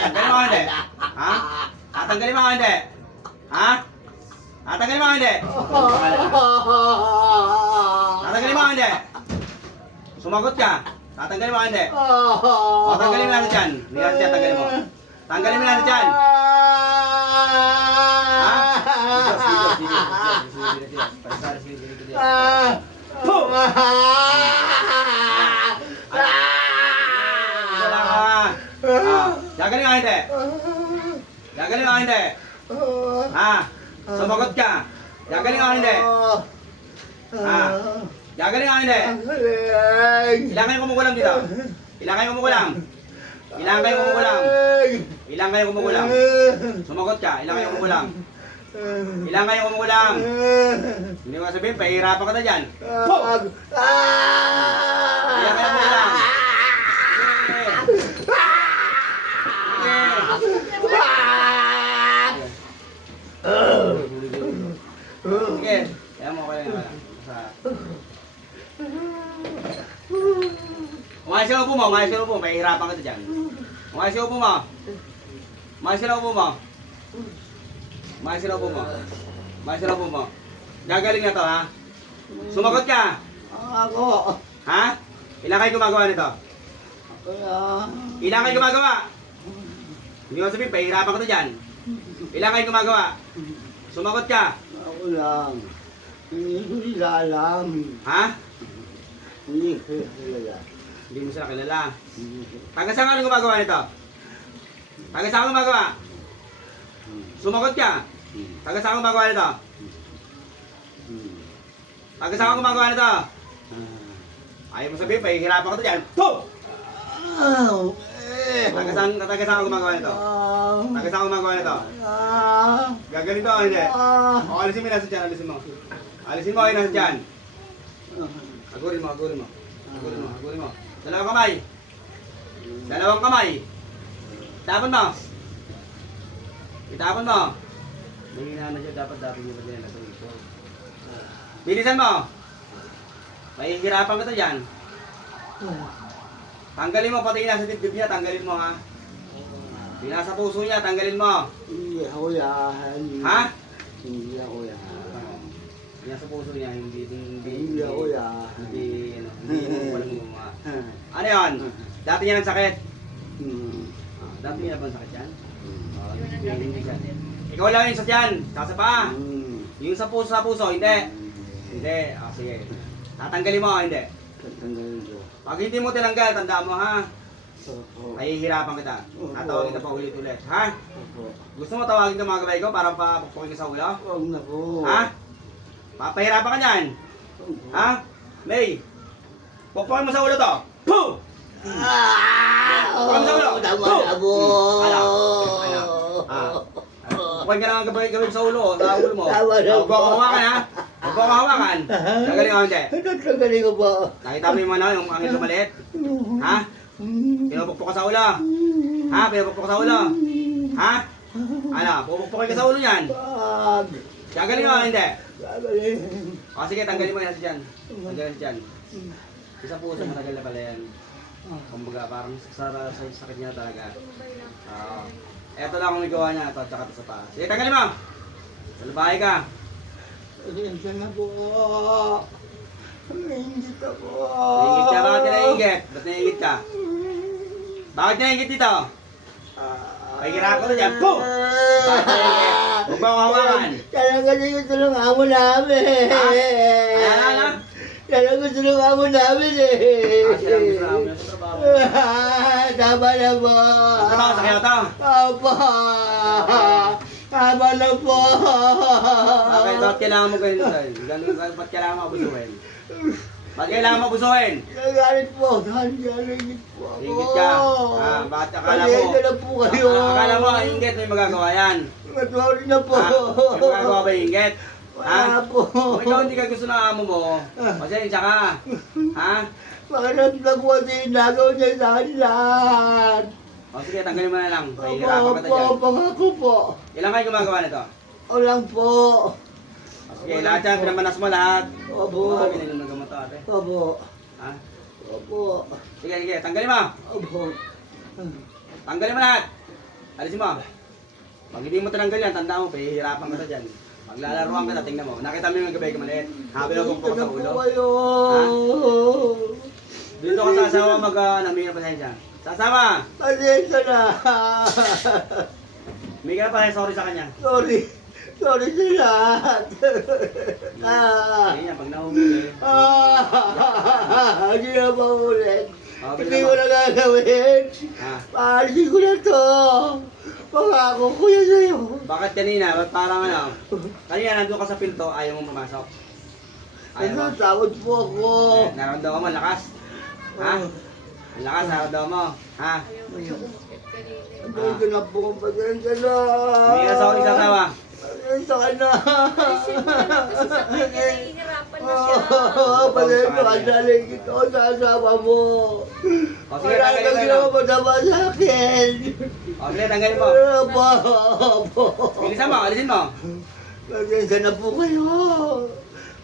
Tatanggalin mo hindi? Ha? Tatanggalin mo hindi? Ha? Tatanggalin mo hindi? Tatanggalin mo hindi? Sumagot ka. Tatanggalin mo hindi? Tatanggalin mo natin dyan. Hindi natin dyan, tanggalin mo. Tanggalin mo natin dyan. Ha? Gagaling nga hindi? Gagaling nga hindi? Ha? Sumagot ka. Gagaling nga hindi? Ha? Gagaling nga hindi? Ilan kayo kumukulam dito? Ilan kayo kumukulam? Ilan kayo kumukulam? Ilan kayo kumukulam? Sumagot ka. Ilan kayo kumukulam? Ilan kayo kumukulam? Hindi mo sabihin, pahihirapan ka na dyan. Ilan kayo kumukulam? Sige. Kaya mo kaya nga. Umayos ka upo mo, umayos ka upo mo. Pahihirapan ka na dyan. Umayos ka upo mo. Umayos ka upo mo. Umayos ka upo mo. Umayos ka upo mo. Gagaling na to ha. Sumagot ka. Ako. Ha? Ilan kayo gumagawa nito? Ako lang. Ilan kayo gumagawa? Hindi mo sabihin, pahihirapan ka na dyan. Ilan kayo gumagawa? Sumagot ka. Ako lang. Hindi ko sila alam. Ha? Hindi ko sila alam. Hindi mo sila kilala. Taga saan ka gumagawa nito? Taga saan ka gumagawa? Sumagot ka. Taga saan ka gumagawa nito? Taga saan ka gumagawa nito? Ayaw mo sabihin, pahihirapan ka to dyan. Taga saan ka gumagawa nito? Taga saan ka gumagawa nito? Gagaling to o hindi? O, alisin mo yung nasa dyan, alisin mo. Alisin mo yung nasa dyan. Agurin mo, agurin mo. Agurin mo, agurin mo. Dalawang kamay. Dalawang kamay. Itapon mo. Itapon mo. Mahina na siya, dapat yung ba dyan nasa ito. Bilisan mo. Mahihirapan ka to dyan. Tanggalin mo, pati yung nasa dibdib niya, tanggalin mo ha. Yung nasa puso niya, tanggalin mo. Hindi ako yan. Ha? Hindi ako yan. Yung nasa puso niya, hindi ako yan. Hindi mo walang mga. Ano yun? Dati niya ng sakit. Dati niya na ba ang sakit yan? Hindi siya. Ikaw lang yung sa tiyan, sa paa. Yung sa puso, hindi. Hindi, sige. Tatanggalin mo, hindi. Tatanggalin ko. Pag hindi mo tinanggal, tandaan mo ha. Opo. Mahihirapan kita. Tatawagin ka pa ulit-ulit, ha? Opo. Gusto mo tawagin ka mga gabay ko para papukpukin ka sa ulo? Huwag na po. Ha? Papahirapan ka niyan. Ha? May, pukpukin mo sa ulo to. Puh! Pukpukin mo sa ulo. Puh! Ala. Pukpukin ka lang ang gabay sa ulo, sa ulo mo. Huwag mo hawakan ha. Huwag mo hawakan. Gagaling ako hindi. Tatanggalin ko po. Nakita mo yung yung angin lumalit? Ha? Pinupukpok ka sa ulo. Ha? Pinupukpok ka sa ulo. Ha? Ano? Pupukpukin ka sa ulo niyan. Wag. Gagaling ako hindi. Gagaling. O sige, tanggalin mo yan sa dyan. Tanggalin sa dyan. Isa puso, matagal na pala yan. Kumbaga, parang sa sakit niya talaga. Eto lang ang nagawa niya, ito, tsaka ito sa paa. Sige, tanggalin mo! Salbahay ka. Pasensya na po. Naingit ako. Naingit ka, bakit ka naingit? Ba't naingit ka? Bakit naingit dito? Pahihirapan ko na dyan. Puh! Bakit naingit? Huwag mo akong hawakan. Kaya kasi gusto ng amo namin. Ano? Kaya gusto ng amo namin eh. Sila gusto namin sa trabaho. Tama na po. Ang trabaho sa kaya to? Opo. Tama na po. Bakit? Bakit kailangan mo ganito tayo? Ba't kailangan mo abusuhin? Ba't kailangan mo abusuhin? Nagalit po. Nagalit po ako. Ingit ka. Bakit akala mo? Pasensya na po kayo. Akala mo ang ingit may magagawa yan. Sorry na po. May magagawa ba yung ingit? Wala po. Kung ikaw hindi ka gusto ng amo mo, pasensya ka. Ha? Bakit lang po kasi nagaw niya sa akin lahat. O sige, tanggalin mo na lang. Pahihirapan ka na dyan. Pangako po. Ilan kayo gumagawa nito? O lang po. O sige, lahat yan. Pinamanas mo lahat. Opo. Binigyan ng gamot to ate. Opo. Ha? Opo. Sige, sige. Tanggalin mo. Opo. Tanggalin mo lahat. Alisin mo. Pag hindi mo tinanggal yan, tanda mo, pahihirapan ka na dyan. Maglalaruan ka na, tingnan mo. Nakita mo yung gabay ka maliit. Habi na bukpo ka sa ulo. Ha? Dito ka sa asawa humingi ng pasensya. Sa asawa! Pasensya na. Humingi ka na pasensya, sorry sa kanya. Sorry. Sorry sa lahat. Hindi niya, pag nahumingi. Hindi na ba ulit? Okay Hindi na ko mo. na gagawin. Ha? Paalisin ko na to. Pangako ko yan sa'yo. Bakit kanina? Ba't parang ano? Kanina nandun ka sa pinto, ayaw mo pumasok. Ayaw mo. Natatakot po ako. Naramdaman mo, ang lakas. Ha? Ang lakas, naramdaman mo. Ha? Pasensya na po. Pasensya na. Humingi ka sorry sa asawa. Pasensya ka na. Alisin mo na lang kasi sa kanya nahihirapan na siya. Pasensya ka na. Ligit ako sa asawa mo. O sige, Wala tanggalin kang mo yun. ginawa masama sa akin. O sige, tanggalin mo. Opo. Bilisan mo, alisin mo. Pasensya na po kayo.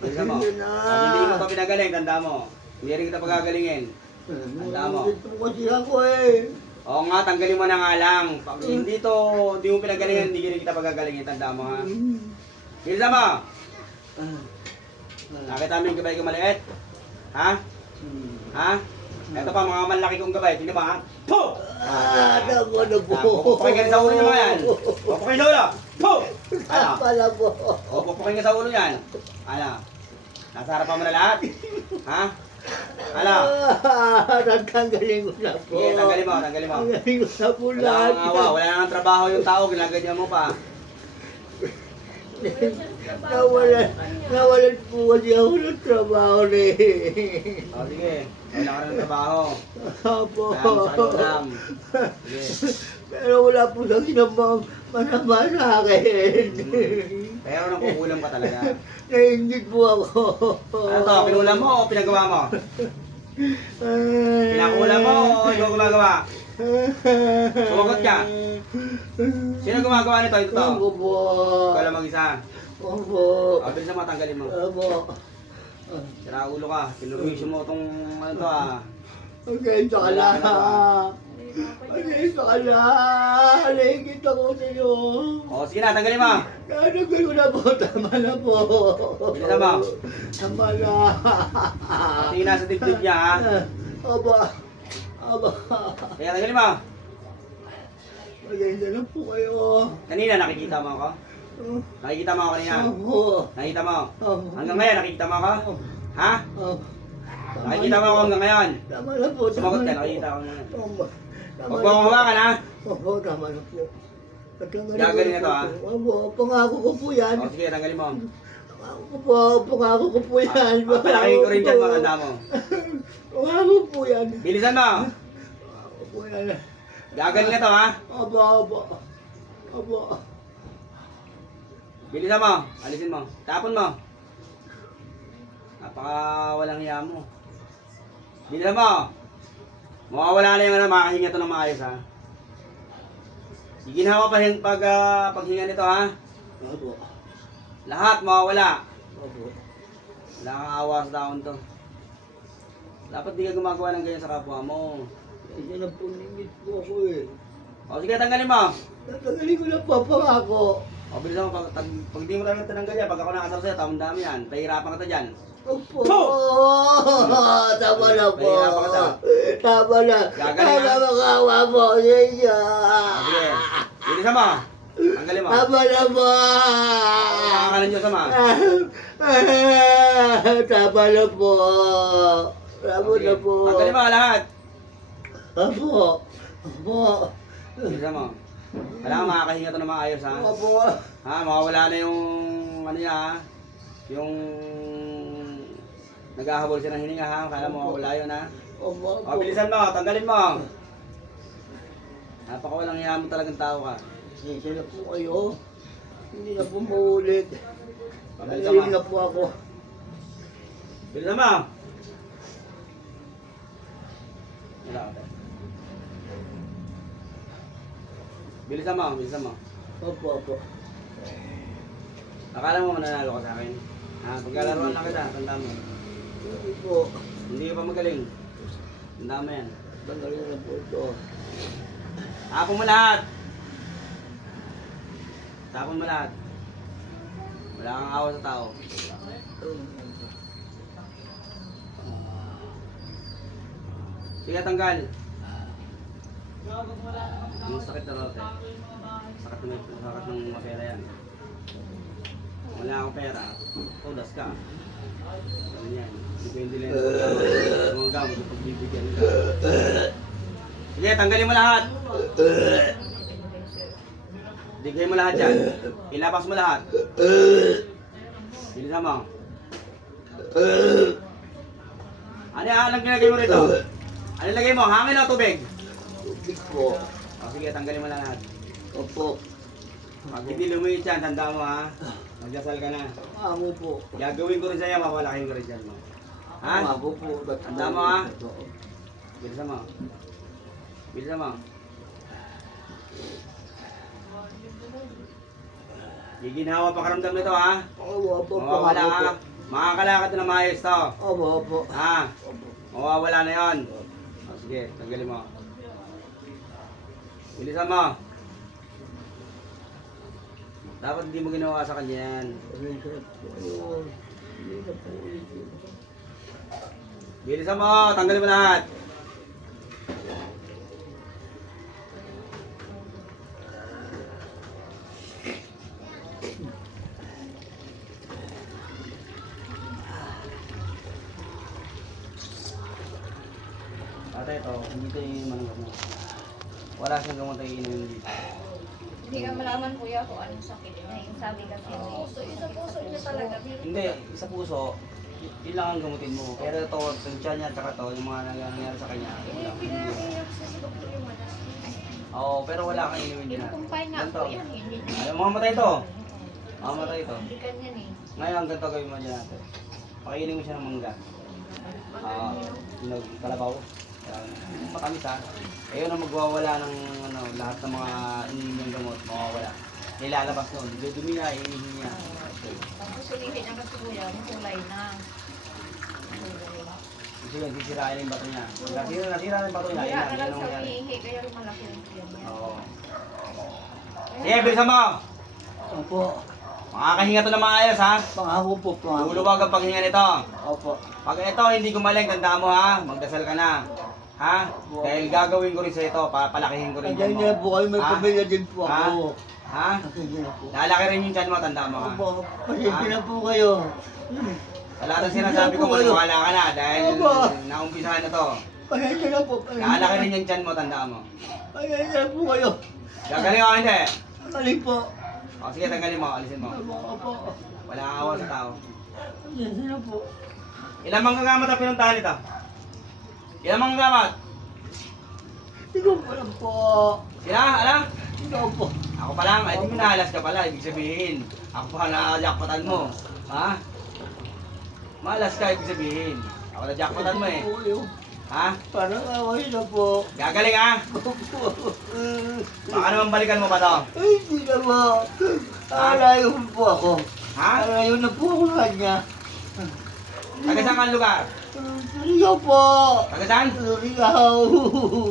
Bilisan mo. Pasensya na. Pag hindi mo ito pinagaling, tanda mo. Hindi rin kita pagagalingin. Tanda mo. Ito po kasi ako eh. Oo nga, tanggalin mo na nga lang. Pag hindi mo pinagalingan, hindi rin kita pagagalingin. Tanda mo ha. Bilisan mo. Nakita mo yung gabay ko maliit? Ha? Ha? Ito pa, mga malaki kong gabay. Tingnan mo ha. Po! Naku na po. Pupukin ka sa ulo niya mga yan. Pupukin sa ulo. Po! Ano? Pala po. O, pupukin ka sa ulo yan. Ano? Nasa harapan mo na lahat? Ha? Ano? Tatanggalin ko na po. Sige, tanggalin mo, tanggalin mo. Tanggalin ko na po Wala lahat. kang awa, wala nang trabaho yung tao, ginaganyan mo pa. Nawalan po kasi ako ng trabaho eh. O, sige. Wala ka ng trabaho. Opo. Alam. Sige. Pero wala po sa ginamang masama sa akin. Pero nakukulam ka talaga. Nainggit po ako. Ano to, pinulam mo o pinagawa mo? Pinakulam mo o ikaw gumagawa? Sumagot ka. Sino gumagawa nito? Ito to. Ako po. Ikaw lang mag-isa. Opo. O, bilisan mo, tanggalin mo. Opo. Sira ulo ka. Pinuruisyo mo itong ano to ah. Pasensya ka na. Pasensya ka na. Nainggit ako sa'yo. O, sige na, tanggalin mo. Nanagay ko na po. Tama na po. Bilisan mo. Tama na. Tingin na sa dibdib niya ha. Aba. Aba. Kaya tanggalin mo. Pasensya na po kayo. Kanina nakikita mo ako? Nakikita mo ako kanina? Opo. Nakikita mo? Opo. Hanggang ngayon nakikita mo ako? Ha? Opo. Nakikita mo ako hanggang ngayon? Tama na po. Sumagot ka, Tama na po. nakikita ko ngayon. Tama. Tama Huwag na mo akong po. hawakan ha? Opo, tama na po. Tatanggalin Gagaling ko na to, po. ah. Opo, pangako ko po yan. O sige, tanggalin mo. Pangako ko po, pangako ko po yan. Papalaki ko rin dyan, matanda mo. Pangako po yan. Bilisan mo. Pangako po yan. Gagaling na to ha? Opo, opo. Opo. Bilisan mo. Alisin mo. Tapon mo. Napaka walang hiya mo. Bilisan mo. Mawawala na yung ano, makahinga to ng maayos ha. Ginawa pa paghinga nito ha. Opo. Lahat mawawala. Opo. Wala kang awa sa taon to. Dapat di ka gumagawa ng ganyan sa kapwa mo. Kasi na po ningit po ako eh. O sige, tanggalin mo. Tatanggalin ko na po, pangako. O bilisan mo, pag di mo talaga tinanggal yan, pag ako nakasar sa'yo, tamang dami yan. Pahirapan ka to dyan. Opo. Po! Tama na po. Mahirap ka na. Tama na. Gagaling, Tama ha? makawa po sa inyo. O sige, bilisan mo. Tanggalin mo. Tama na po. Makakalan Diyos ama. Tama na po. Tama O, sige, na po. tanggalin mo lahat. Opo. Opo. Bilisan mo. Kailangan makakahinga to na maayos ha. Opo. Ha, mawawala na yung ano niya ha. Yung naghahabol siya ng hininga ha. Kaya mawawala yun ha. Opo. O bilisan mo, tanggalin mo. Napakawalang hiya mo talagang tao ka. Pasensya na po kayo. Hindi na po maulit. Pabilisan Pagaling mo. na po ako. Bilisan mo. Wala ka tayo. Bilisan mo, bilisan mo. Opo, opo. Akala mo mananalo ka sa akin? Ha, pagkalaruan lang kita, tanda mo. Hindi po. Hindi ka pa magaling. Tanda mo yan. Tanggalin na po ito. Tapon mo lahat. Tapon mo lahat. Wala kang awa sa tao. Sige, tanggal. Yung sakit na rote. Sakit ng mapera yan. Wala akong pera. Tudas ka. Ganyan. Depende lang yung mga gamot yung pagbibigyan ka. Sige, tanggalin mo lahat. Digay mo lahat yan. Ilabas mo lahat. Bilisan mo. Ano yan? Anong ginagay mo rito? Ano lagay mo? Hangin o tubig? Tubig po. O sige, tanggalin mo lahat. Opo. Pag hindi lumuhit yan, tanda mo ha. Magdasal ka na. Amo po. Gagawin ko rin sa'yo, mapalaking ko rin dyan mo. Ha? Amo po. Tanda mo ha? Bilisan mo. Bilisan mo. Giginhawa pa karamdam nito ha. Opo. Mawawala ha. Makakalakad na maayos to. Opo. Ha? Mawawala na yon. O sige, tanggalin mo. Bilisan mo. Dapat hindi mo ginawa sa kanya yan. Bilisan mo, tanggalin mo lahat. Ate, ito, hindi ito yung manang mo. Wala siyang gamot na iinumin dito. Hindi ka malaman kuya kung anong sakit niya. Yung sabi kasi yung sa puso niya talaga. Hindi, sa puso, yun lang ang gamutin mo. Pero ito, yung tiyan niya, tsaka to, yung mga nangyayari sa kanya. Wala. Pinag sa doktor yung manas. Oo, pero wala kang inumin din. Pinukumpay nga Ganito. po yan. Hindi Ayaw, mamamatay ito. Mamamatay ito. Hindi kanyan eh. Ngayon, ganito gawin mo dyan natin. Pakainin mo siya ng mangga. Kalabaw. Matamis ha. Ayun ang magwawala ng lahat ng mga iniinom gamot, mawawala. Nilalabas nun. Dudumi na, iinihin niya. Tapos sulihin na kasi kuya, kulay na. Gusto yun, sisirain yung bato niya. Nasira na yung bato niya. Kaya Yun na lang ang sa nangyari. umiihi, kaya lumalaki yung tiyan niya. Oo. Sige, bilisan mo! Opo. Makakahinga to na maayos ha. Pangako po. Luluwag ang paghinga nito. Opo. Pag ito hindi gumaling, tandaan mo ha. Magdasal ka na. Ha? Dahil gagawin ko rin sa ito, papalakihin ko rin Nandiyan yan niya mo. po kayo, may Ha? pamilya din po Ha? ako. Ha? Nandiyan na po. Lalaki rin yung tiyan mo, tandaan mo ha. Opo. Pasensya na po kayo. Sa lahat ng sinasabi ko, maniwala ka na dahil Opo. naumpisahan na to. Pasensya na po. Lalaki rin yung tiyan mo, tandaan mo. Pasensya na po kayo. Gagaling o hindi? Galing po. O sige, tanggalin mo, alisin mo. Opo. Wala kang awa sa tao. Pasensya na po. Ilang manggagamot ang pinuntahan nito? Ilang manggagamot? Hindi ko pa lang po. Sila? Alam? Ikaw po. Ako pa lang, ay di minahalas ka pala, ibig sabihin. Ako pa na-jackpotan mo. Ha? Malas ka, ibig sabihin. Ako na-jackpotan mo eh. Po kayo. Ha? Parang away na po. Gagaling ha? Opo. Baka naman balikan mo pa to. Ay, hindi na po. Alayo po ako. Ha? Alayo na po ako sa kanya. Taga saan kang lugar? Surigao po. Taga saan? Surigao.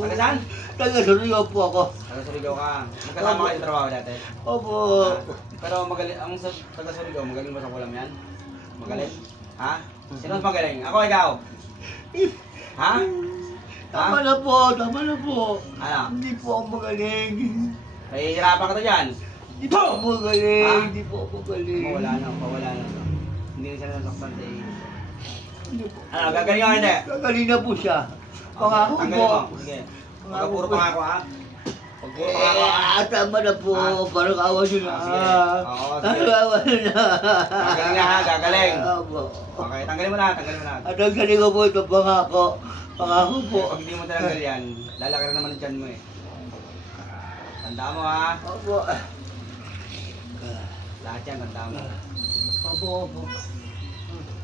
Taga saan? Taga Surigao po ako. Taga Surigao ka. Magkasama kayo sa trabaho dati. Opo. Ha? Pero magaling, ang sa taga Surigao, magaling ba sa kulam yan? Magaling? Ha? Sino mas magaling? Ako, ikaw? Ha? Tama na po, tama na po. Ano? Hindi po ako magaling. Nahihirapan ka to dyan? Hindi po ako magaling. Ha? Hindi po ako magaling. Mawala na. Hindi na siya nasaktan sa iyo. Hindi po. Ano, gagaling ka hindi? Gagaling na po siya. Pangako Tanggalin po. mo. Sige. Huwag ka puro pangako ha. Huwag puro pangako ha. Tama na po. Ha? Parang awa nyo na. Sige. Oo, sige. Parang awa nyo na. Gagaling na ha, gagaling. Opo. Okay, tanggalin mo na, tanggalin mo na. At ang galing ko po ito, pangako. Pangako po. Pag hindi mo tinanggal yan, lalaki rin naman ang tiyan mo eh. Tanda mo ha. Opo. Lahat yan, tanda mo. Opo, opo.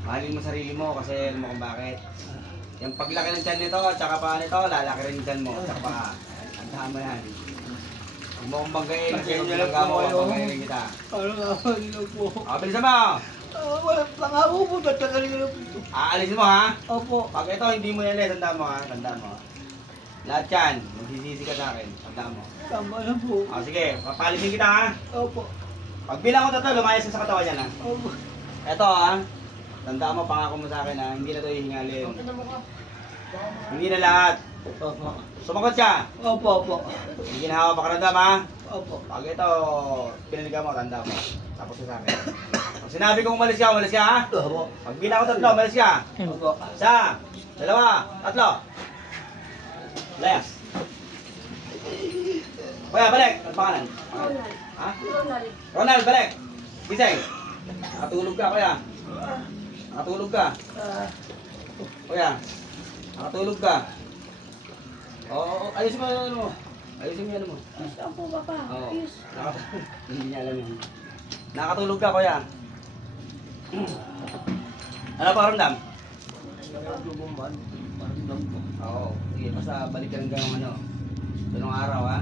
Mahalin mo sarili mo kasi alam mo kung bakit. Yung paglaki ng tiyan nito, tsaka pa nito, lalaki rin yung tiyan mo, tsaka pa. Tanda mo yan. Huwag mo kong banggain kasi kung binangga mo, banggain kita. Parang awa nyo po. O, bilisan mo! Wala pangako po, tatagalin ko na po ito. Aalisin mo ha. Opo. Pag ito hindi mo yan tanda mo ha, tanda mo. Lahat yan, magsisisi ka sa akin, tanda mo. Tama na po. O sige, papalisin kita ha. Opo. Pag bilang ko tatlo, lumayas ka sa katawan niya na. Opo. Eto ha. Tandaan mo, pangako mo sa akin ha. Hindi na to hihingalin. Hindi na lahat. Opo. Sumagot ka. Opo, opo. Hindi na hawa pakiramdam ha. Opo. Pag ito, pinaligan mo, tanda mo. Tapos na sa akin. Pag sinabi kong umalis ka ha. Opo. Pag bilang ko tatlo, umalis ka. Opo. Isa, dalawa, tatlo. Layas. Kuya, balik. Ano pangalan? Ronald. Ha? Ronald. Ronald, balik. Gising. Nakatulog ka, kuya. Nakatulog ka. Kuya. Nakatulog ka. Oo, ayusin mo yung ano mo. Ayusin mo yung ano mo. Saan po ba pa? Oo. Ayos. Hindi niya alam yun. Nakatulog ka, kuya. Ano pa ramdam? Oo. Sige, basta balik ka ng gano'ng ano. Ganong araw, ha?